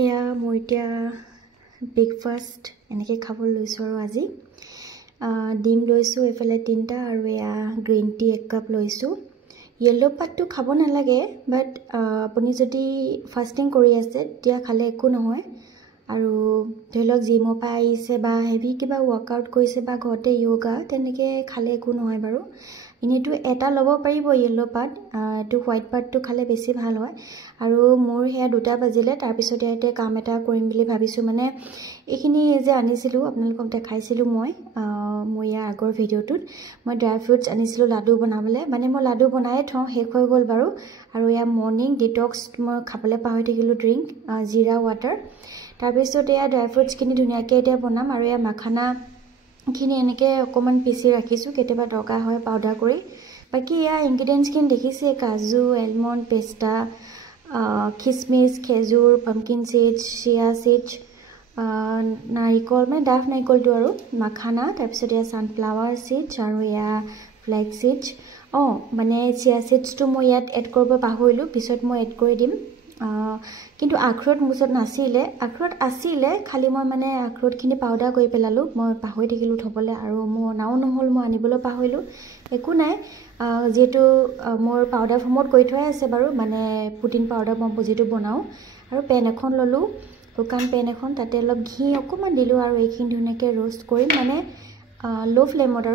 এয়া মই এতিয়া ব্ৰেকফাষ্ট এনেকৈ খাব লৈছোঁ আৰু আজি ডিম লৈছোঁ এফালে 3টা আৰু এয়া গ্ৰীণ টি 1 কাপ লৈছোঁ। য়েল্লো পাতটো খাব নালাগে, বাট আপুনি যদি ফাষ্টিং কৰি আছে তেতিয়া খালে একো নহয়। আৰু ধৰি লওক জিমৰ পৰা আহিছে বা হেভি কিবা ৱৰ্কআউট কৰিছে বা ঘৰতে য়োগা তেনেকৈ খালে একো নহয় বাৰু। এনেইতো এটা ল'ব পাৰিব য়েল্লো পাত, এইটো হোৱাইট পাতটো খালে বেছি ভাল হয়। আৰু মোৰ সেয়া 2টা বাজিলে, তাৰপিছত ইয়াতে কাম এটা কৰিম বুলি ভাবিছোঁ। মানে এইখিনি যে আনিছিলোঁ আপোনালোকক দেখাইছিলোঁ মই ইয়াৰ আগৰ ভিডিঅ'টোত মই ড্ৰাই ফ্ৰুটছ আনিছিলোঁ লাডু বনাবলৈ। মানে মই লাডু বনাই থওঁ, শেষ হৈ গ'ল বাৰু। আৰু এয়া মৰ্ণিং ডিটক্স মই খাবলৈ পাহৰি থাকিলোঁ ড্ৰিংক, জিৰা ৱাটাৰ। তাৰপিছত এয়া ড্ৰাই ফ্ৰুটছখিনি ধুনীয়াকৈ এতিয়া বনাম। আৰু এয়া মাখানাখিনি এনেকৈ অকণমান পিচি ৰাখিছোঁ, কেতিয়াবা দৰকাৰ হয় পাউডাৰ কৰি। বাকী এয়া ইনগ্ৰিডিয়েণ্টছখিনি দেখিছে, কাজু, এলমণ্ড, পেষ্টা, খিচমিচ, খেজুৰ, পাম্পকিন চিডছ, চিয়া চিডছ, নাৰিকল মানে ডাঠ নাৰিকলটো আৰু মাখানা, তাৰপিছত এয়া ছানফ্লাৱাৰ চিডছ আৰু এয়া ফ্লেক্স চিডছ। মানে চিয়া চিডছটো মই ইয়াত এড কৰিব পাহৰিলোঁ, পিছত মই এড কৰি দিম। কিন্তু আখৰোট মোৰ ওচৰত নাছিলে, আখৰোট আছিলে, খালি মই মানে আখৰোটখিনি পাউডাৰ কৰি পেলালোঁ, মই পাহৰি থাকিলোঁ থ'বলৈ আৰু মোৰ অনাও নহ'ল, মই আনিবলৈ পাহৰিলোঁ। একো নাই, যিহেতু মোৰ পাউডাৰ ফৰ্মত কৰি থোৱাই আছে বাৰু, মানে প্ৰটিন পাউডাৰ মই যিটো বনাওঁ। আৰু পেন এখন ল'লোঁ, শুকান পেন এখন, তাতে অলপ ঘি অকণমান দিলোঁ আৰু এইখিনি ধুনীয়াকৈ ৰোষ্ট কৰিম, মানে ল' ফ্লেমত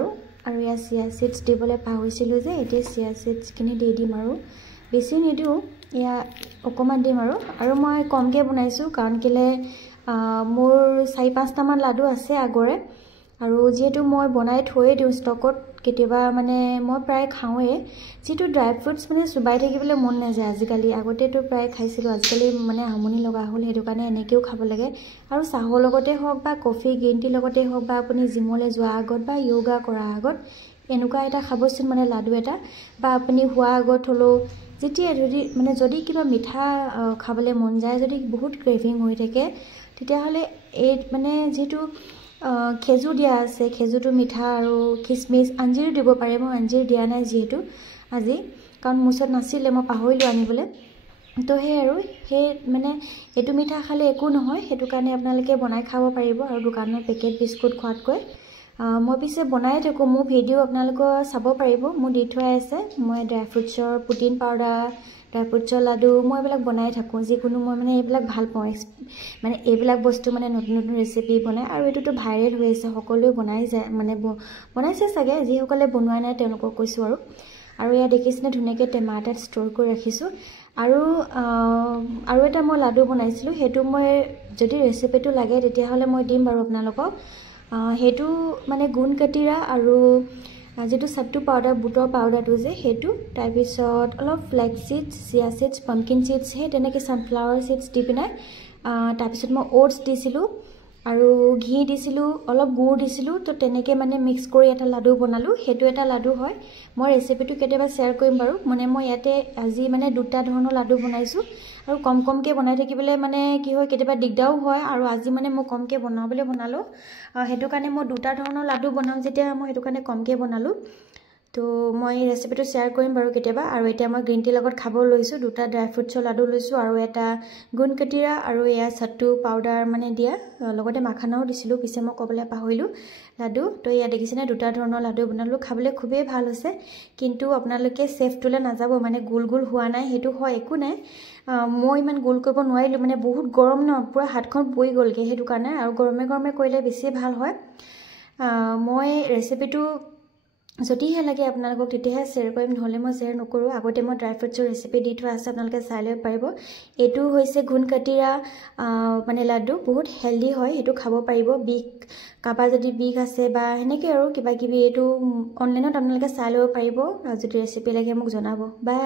আৰু ইয়াত চিয়া চিডছ দিবলৈ পাহৰিছিলোঁ যে, এতিয়া চিয়া চিডছখিনি দি দিম আৰু বেছি নিদিওঁ, এয়া অকণমান দিম আৰু মই কমকৈ বনাইছোঁ, কাৰণ কেলৈ মোৰ 4-5টামান লাডু আছে আগৰে। আৰু যিহেতু মই বনাই থৈয়ে দিওঁ ষ্টকত, কেতিয়াবা মানে মই প্ৰায় খাওঁৱেই। যিহেতু ড্ৰাই ফ্ৰুটছ মানে চুবাই থাকিবলৈ মন নাযায় আজিকালি, আগতেতো প্ৰায় খাইছিলোঁ, আজিকালি মানে আমনি লগা হ'ল, সেইটো কাৰণে এনেকৈও খাব লাগে। আৰু চাহৰ লগতে হওক বা কফি গ্ৰীণ টিৰ লগতে হওক বা আপুনি জিমলৈ যোৱাৰ আগত বা য়োগা কৰাৰ আগত এনেকুৱা এটা খাবচোন, মানে লাডু এটা, বা আপুনি শোৱাৰ আগত হ'লেও যেতিয়া যদি কিবা মিঠা খাবলৈ মন যায়, যদি বহুত ক্ৰেভিং হৈ থাকে, তেতিয়াহ'লে এই মানে যিহেতু খেজুৰ দিয়া আছে, খেজুৰটো মিঠা, আৰু খিচমিচ, আঞ্জিৰো দিব পাৰে। মই আঞ্জিৰ দিয়া নাই যিহেতু আজি, কাৰণ মোৰ ওচৰত নাছিলে, মই পাহৰিলোঁ আনিবলৈ। তো সেই মানে এইটো মিঠা খালে একো নহয়, সেইটো কাৰণে আপোনালোকে বনাই খাব পাৰিব আৰু দোকানৰ পেকেট বিস্কুট খোৱাতকৈ। মই পিছে বনাই থাকোঁ, মোৰ ভিডিঅ' আপোনালোকৰ চাব পাৰিব, মোৰ দি থোৱাই আছে। মই ড্ৰাই ফ্ৰুটছৰ প্ৰটিন পাউডাৰ, ড্ৰাই ফ্ৰুটছৰ লাডু, মই এইবিলাক বনাই থাকোঁ। যিকোনো মই মানে এইবিলাক ভাল পাওঁ, মানে এইবিলাক বস্তু মানে নতুন নতুন ৰেচিপি বনাই, আৰু এইটোতো ভাইৰেল হৈ আছে, সকলোৱে বনাই যায়, মানে বনাইছে চাগে, যিসকলে বনোৱা নাই তেওঁলোকক কৈছোঁ আৰু এয়া দেখিছেনে ধুনীয়াকৈ টেমা এটাত ষ্ট'ৰ কৰি ৰাখিছোঁ। আৰু এটা মই লাডু বনাইছিলোঁ, সেইটো মই যদি ৰেচিপিটো লাগে তেতিয়াহ'লে মই দিম বাৰু আপোনালোকক। সেইটো মানে গোন কাটিৰা আৰু যিটো চাট্টু পাউডাৰ, বুটৰ পাউডাৰটো যে সেইটো, তাৰপিছত অলপ ফ্লেক্স চিডছ, চিয়া চিডছ, পাম্পকিন চিডছ, সেই তেনেকৈ ছানফ্লাৱাৰ চিডছ দি পিনে, তাৰপিছত মই অ'টছ দিছিলোঁ আৰু ঘি দিছিলোঁ, অলপ গুড় দিছিলোঁ। তো তেনেকৈ মানে মিক্স কৰি এটা লাডু বনালোঁ, সেইটো এটা লাডু হয়। মই ৰেচিপিটো কেতিয়াবা শ্বেয়াৰ কৰিম বাৰু। মানে মই ইয়াতে আজি মানে 2টা ধৰণৰ লাডু বনাইছোঁ, আৰু কমকৈ বনাই থাকিবলৈ মানে কি হয়, কেতিয়াবা দিগদাৰো হয়, আৰু আজি মানে মই কমকৈ বনালোঁ, সেইটো কাৰণে মই 2টা ধৰণৰ লাডু বনাম যেতিয়া, মই সেইটো কাৰণে কমকৈ বনালোঁ। তো মই ৰেচিপিটো শ্বেয়াৰ কৰিম বাৰু কেতিয়াবা। আৰু এতিয়া মই গ্ৰীণ টিৰ লগত খাব লৈছোঁ, 2টা ড্ৰাই ফ্ৰুটছৰ লাডু লৈছোঁ, আৰু এটা গোন কাটিৰা আৰু এয়া চাট্টু পাউডাৰ মানে দিয়া, লগতে মাখানাও দিছিলোঁ, পিছে মই ক'বলৈ পাহৰিলোঁ লাডু। তো এয়া দেখিছেনে 2টা ধৰণৰ লাডু বনালোঁ, খাবলৈ খুবেই ভাল হৈছে। কিন্তু আপোনালোকে চেফটোলৈ নাযাব, মানে গোল গোল হোৱা নাই, সেইটো হয়, একো নাই। মই ইমান গোল কৰিব নোৱাৰিলোঁ, মানে বহুত গৰম ন, পূৰা হাতখন পৰি গ'লগৈ, সেইটো কাৰণে। আৰু গৰমে গৰমে কৰিলে বেছি ভাল হয়। মই ৰেচিপিটো যদিহে লাগে আপোনালোকক তেতিয়াহে শ্বেয়াৰ কৰিম, নহ'লে মই শ্বেয়াৰ নকৰোঁ। আগতে মই ড্ৰাই ফ্ৰুটছৰ ৰেচিপি দি থোৱা আছে, আপোনালোকে চাই ল'ব পাৰিব। এইটো হৈছে গোন কাটিৰা মানে লাডু, বহুত হেল্ডি হয়, সেইটো খাব পাৰিব। কাৰোবাৰ যদি বিষ আছে বা সেনেকৈ আৰু কিবা কিবি, এইটো অনলাইনত আপোনালোকে চাই ল'ব পাৰিব। যদি ৰেচিপি লাগে মোক জনাব। বাই।